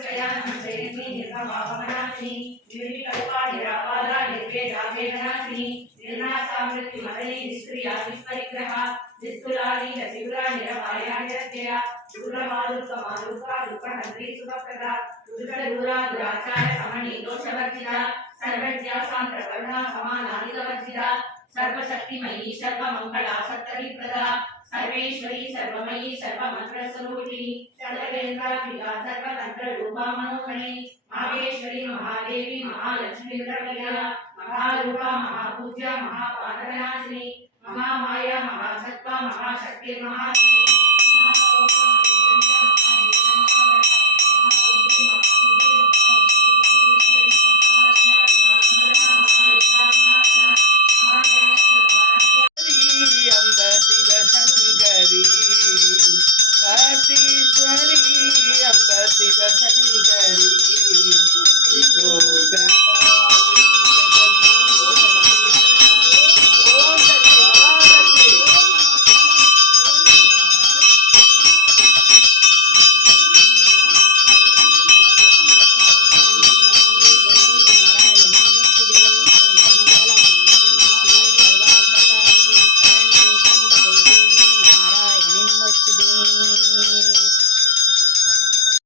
संशया संशयिनी निर्ममापमनाशिनी निर्विकल्पा निराबाधा निर्वेदा वेदनाशिनी निर्नाशामृत्युमदनी निष्क्रिया विश्वरिग्रहा निस्तुलानी रसिगुरा निरवाया निरत्यया दुर्गमादुर्गमादुर्गा दुःखहन्त्री सुखप्रदा दुर्गदूरा दुराचार समनी दोषवर्जिता सर्वज्ञा शान्तकरुणा समानानिकवर्जिता सर्वशक्तिमयी सर्वमङ्गला सत्तरिप्रदा सर्वेश्वरी सर्वमयी सर्वमन्त्रस्वरूपिणी सर्वकेन्द्रात्मिका सर्वतन्त्ररूपा मनोमणि माहेश्वरी महादेवी महालक्ष्मी द्रव्या महारूपा महापूज्या महापादनाशिनी महामाया महासत्त्वा महाशक्ति